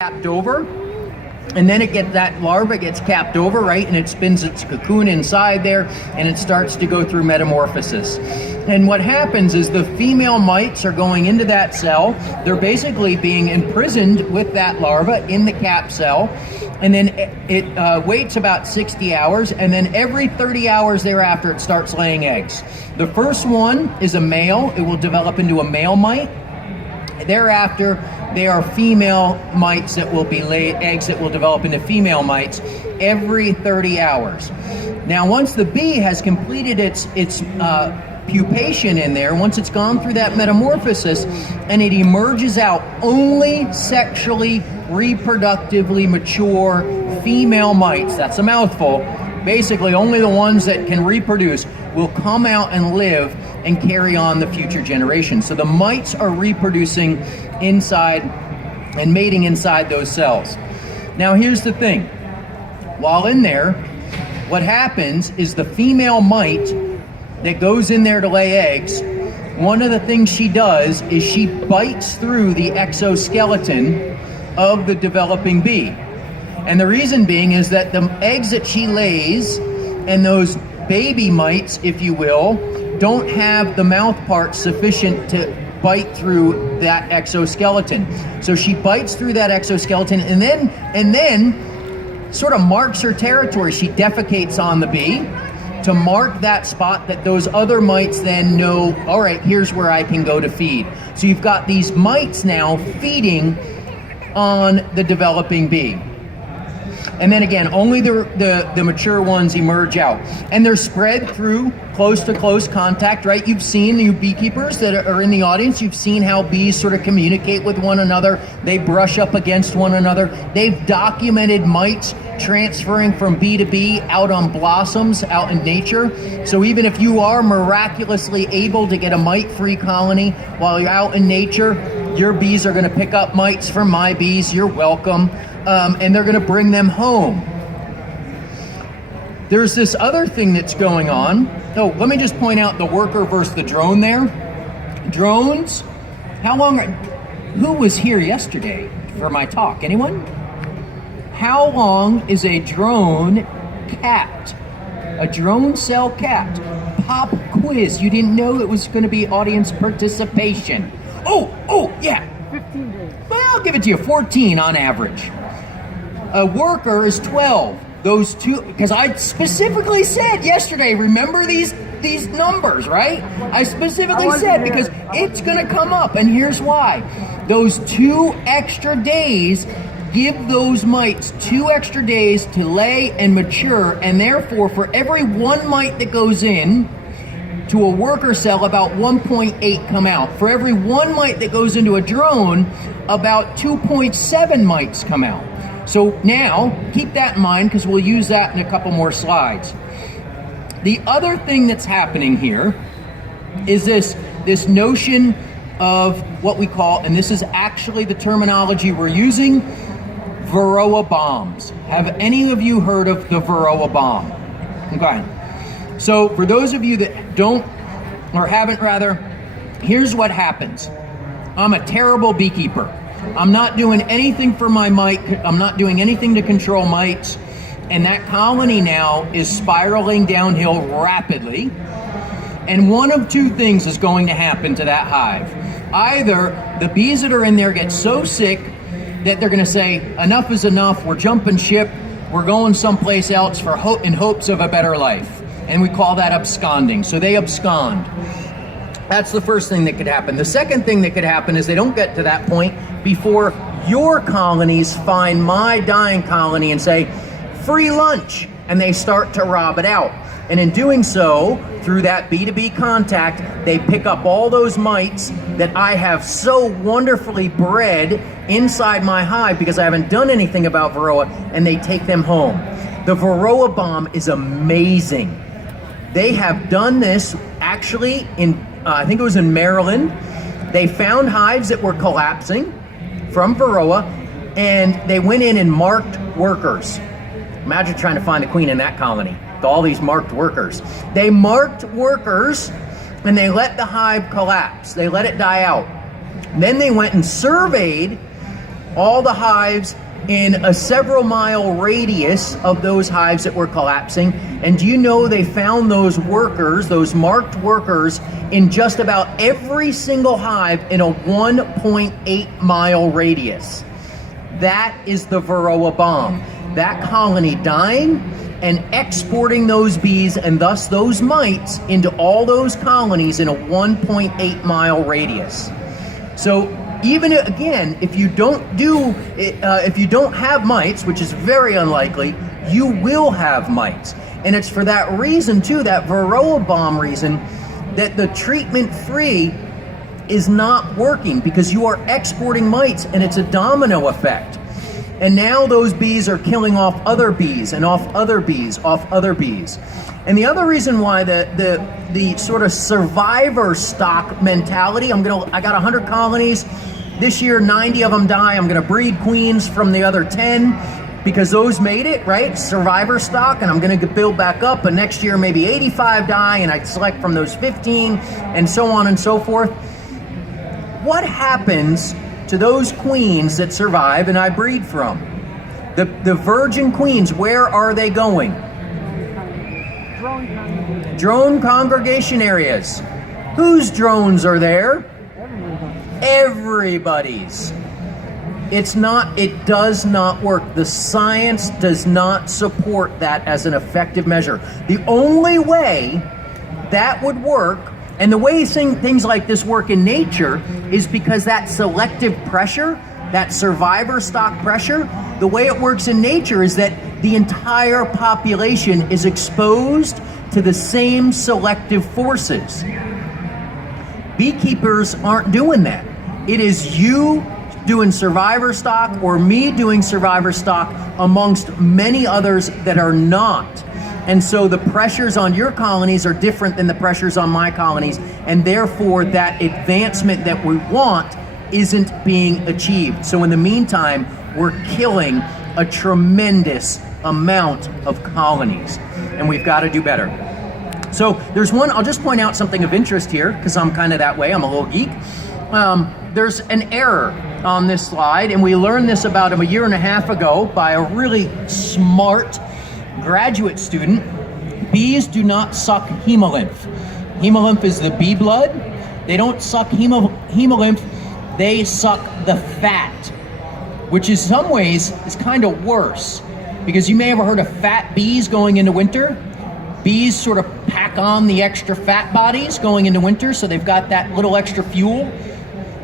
capped over, and then that larva gets capped over, right, and it spins its cocoon inside there, and it starts to go through metamorphosis. And what happens is the female mites are going into that cell. They're basically being imprisoned with that larva in the cap cell, and then it waits about 60 hours, and then every 30 hours thereafter it starts laying eggs. The first one is a male. It will develop into a male mite. Thereafter, they are female mites that will be laid eggs that will develop into female mites every 30 hours. Now, once the bee has completed its pupation in there, once it's gone through that metamorphosis and it emerges out, only sexually reproductively mature female mites, that's a mouthful, basically only the ones that can reproduce will come out and live and carry on the future generation. So the mites are reproducing inside and mating inside those cells. Now here's the thing. While in there, what happens is the female mite that goes in there to lay eggs, one of the things she does is she bites through the exoskeleton of the developing bee. And the reason being is that the eggs that she lays and those baby mites, if you will, don't have the mouth parts sufficient to bite through that exoskeleton. So she bites through that exoskeleton and then sort of marks her territory. She defecates on the bee to mark that spot that those other mites then know, all right, here's where I can go to feed. So you've got these mites now feeding on the developing bee. And then again, only the mature ones emerge out. And they're spread through close to close contact, right? You've seen, you beekeepers that are in the audience, you've seen how bees sort of communicate with one another. They brush up against one another. They've documented mites transferring from bee to bee out on blossoms, out in nature. So even if you are miraculously able to get a mite-free colony while you're out in nature, your bees are gonna pick up mites from my bees, you're welcome. And they're gonna bring them home. There's this other thing that's going on. Oh, let me just point out the worker versus the drone there. Drones, who was here yesterday for my talk? Anyone? How long is a drone cat? A drone cell cat? Pop quiz. You didn't know it was gonna be audience participation. Oh, yeah. 15 days. Well, I'll give it to you, 14 on average. A worker is 12. Those two, because I specifically said yesterday, remember these numbers, right? I specifically said because it's going to come up, and here's why. Those 2 extra days give those mites 2 extra days to lay and mature, and therefore for every 1 mite that goes in to a worker cell, about 1.8 come out. For every 1 mite that goes into a drone, about 2.7 mites come out. So now, keep that in mind because we'll use that in a couple more slides. The other thing that's happening here is this notion of what we call, and this is actually the terminology we're using, Varroa bombs. Have any of you heard of the Varroa bomb? Okay. So for those of you that don't, or haven't rather, here's what happens. I'm a terrible beekeeper. I'm not doing anything for my mite. I'm not doing anything to control mites. And that colony now is spiraling downhill rapidly. And one of 2 things is going to happen to that hive. Either the bees that are in there get so sick that they're going to say, enough is enough, we're jumping ship, we're going someplace else in hopes of a better life. And we call that absconding. So they abscond. That's the first thing that could happen. The second thing that could happen is they don't get to that point before your colonies find my dying colony and say, free lunch, and they start to rob it out. And in doing so, through that bee-to-bee contact, they pick up all those mites that I have so wonderfully bred inside my hive because I haven't done anything about Varroa, and they take them home. The Varroa bomb is amazing. They have done this actually in, I think it was in Maryland. They found hives that were collapsing from Varroa, and they went in and marked workers. Imagine trying to find the queen in that colony, with all these marked workers. They marked workers, and they let the hive collapse. They let it die out. Then they went and surveyed all the hives in a several mile radius of those hives that were collapsing. And do you know they found those workers, those marked workers, in just about every single hive in a 1.8 mile radius? That is the Varroa bomb. That colony dying and exporting those bees and thus those mites into all those colonies in a 1.8 mile radius. So even again, if you don't have mites, which is very unlikely, you will have mites. And it's for that reason too, that Varroa bomb reason, that the treatment-free is not working, because you are exporting mites and it's a domino effect. And now those bees are killing off other bees and off other bees, off other bees. And the other reason why the sort of survivor stock mentality, I got 100 colonies. This year, 90 of them die. I'm gonna breed queens from the other 10 because those made it, right? Survivor stock, and I'm gonna build back up, and next year maybe 85 die, and I'd select from those 15, and so on and so forth. What happens to those queens that survive and I breed from? The virgin queens, where are they going? Drone congregation areas. Whose drones are there? Everybody's. It does not work. The science does not support that as an effective measure. The only way that would work, and the way things like this work in nature, is because that selective pressure, that survivor stock pressure, the way it works in nature is that the entire population is exposed to the same selective forces. Beekeepers aren't doing that. It is you doing survivor stock or me doing survivor stock amongst many others that are not. And so the pressures on your colonies are different than the pressures on my colonies, and therefore that advancement that we want isn't being achieved. So in the meantime, we're killing a tremendous amount of colonies, and we've got to do better. So there's one, I'll just point out something of interest here, because I'm kind of that way, I'm a little geek. There's an error on this slide, and we learned this about a year and a half ago by a really smart graduate student. Bees do not suck hemolymph. Hemolymph is the bee blood. They don't suck hemolymph, they suck the fat, which in some ways is kind of worse, because you may have heard of fat bees going into winter. Bees sort of pack on the extra fat bodies going into winter, so they've got that little extra fuel.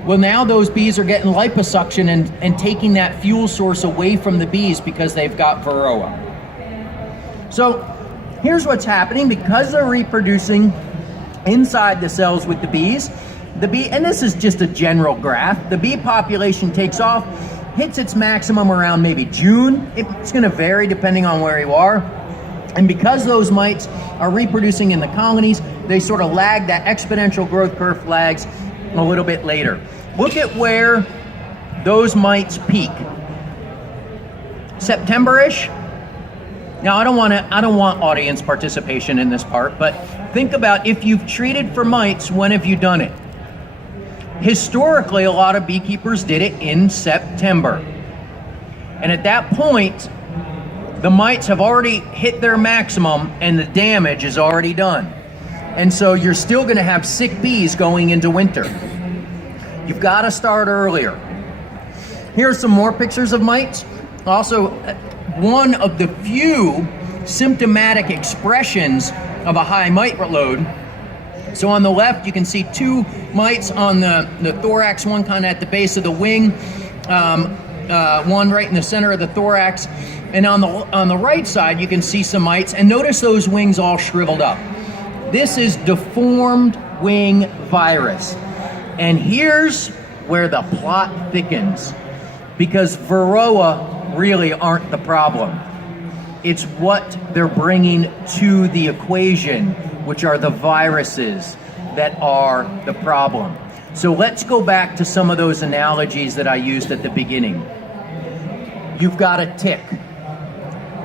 Well, now those bees are getting liposuction and taking that fuel source away from the bees because they've got Varroa. So here's what's happening. Because they're reproducing inside the cells with the bees, and this is just a general graph, the bee population takes off, hits its maximum around maybe June. It's going to vary depending on where you are. And because those mites are reproducing in the colonies, they sort of lag, that exponential growth curve lags a little bit later. Look at where those mites peak. September-ish. Now, I don't want audience participation in this part, but think about, if you've treated for mites, when have you done it? Historically, a lot of beekeepers did it in September. And at that point, the mites have already hit their maximum and the damage is already done. And so you're still going to have sick bees going into winter. You've got to start earlier. Here are some more pictures of mites. Also, one of the few symptomatic expressions of a high mite load. So on the left, you can see two mites on the thorax, one kind of at the base of the wing, one right in the center of the thorax. And on the right side, you can see some mites, and notice those wings all shriveled up. This is deformed wing virus. And here's where the plot thickens, because Varroa really aren't the problem. It's what they're bringing to the equation, which are the viruses that are the problem. So let's go back to some of those analogies that I used at the beginning. You've got a tick,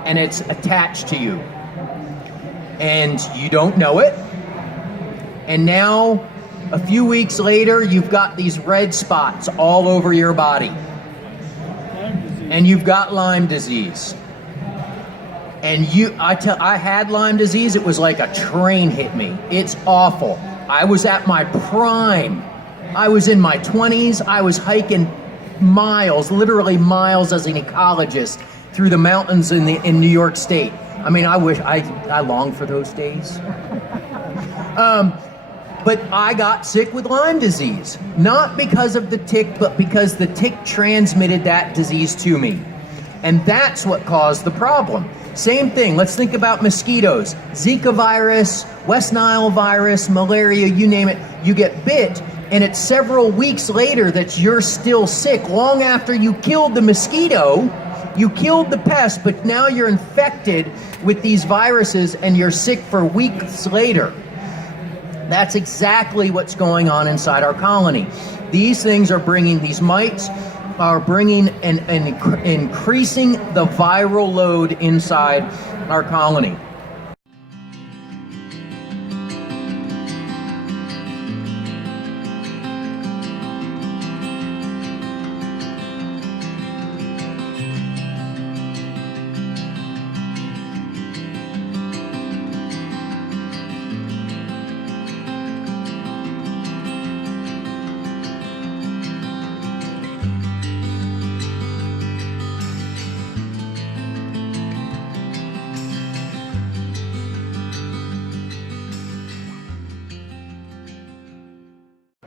and it's attached to you, and you don't know it, and now a few weeks later you've got these red spots all over your body. and you've got Lyme disease. And I had Lyme disease, it was like a train hit me. It's awful. I was at my prime. I was in my 20s. I was hiking miles, literally miles as an ecologist through the mountains in New York State. I mean, I long for those days. But I got sick with Lyme disease, not because of the tick, but because the tick transmitted that disease to me. And that's what caused the problem. Same thing, let's think about mosquitoes. Zika virus, West Nile virus, malaria, you name it, you get bit, and it's several weeks later that you're still sick, long after you killed the mosquito, you killed the pest, but now you're infected with these viruses and you're sick for weeks later. That's exactly what's going on inside our colony. These things are bringing, these mites are bringing and increasing the viral load inside our colony.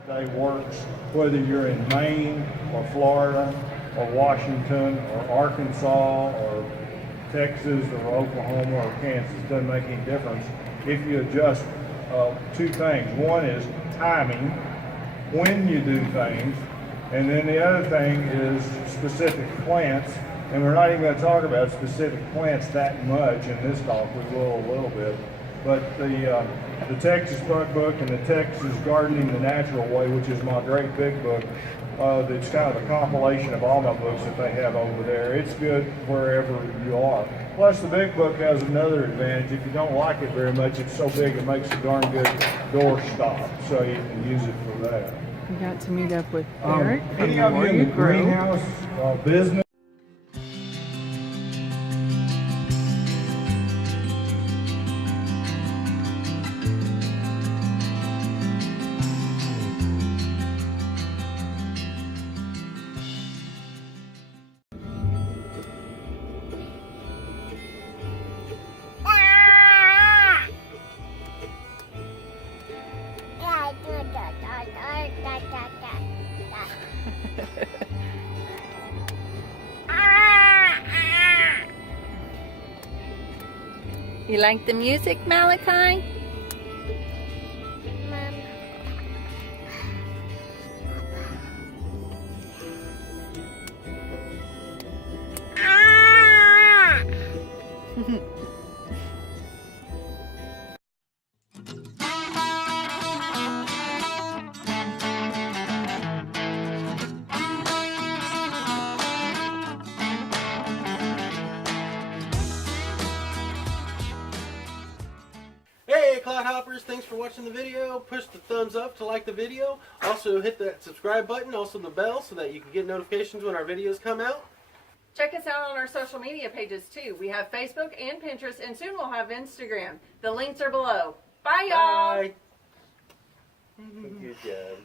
Day works whether you're in Maine or Florida or Washington or Arkansas or Texas or Oklahoma or Kansas. It doesn't make any difference if you adjust two things. One is timing, when you do things, and then the other thing is specific plants. And we're not even going to talk about specific plants that much in this talk. We will a little bit. But the Texas Bug Book and the Texas Gardening the Natural Way, which is my great big book, that's kind of a compilation of all my books that they have over there. It's good wherever you are. Plus, the big book has another advantage. If you don't like it very much, it's so big it makes a darn good door stop, so you can use it for that. We got to meet up with Eric. Any of you in the greenhouse business? You like the music, Malachi? Hey Cloud Hoppers, thanks for watching the video. Push the thumbs up to like the video. Also hit that subscribe button, also the bell, so that you can get notifications when our videos come out. Check us out on our social media pages too. We have Facebook and Pinterest, and soon we'll have Instagram. The links are below. Bye, y'all. Bye. Good job.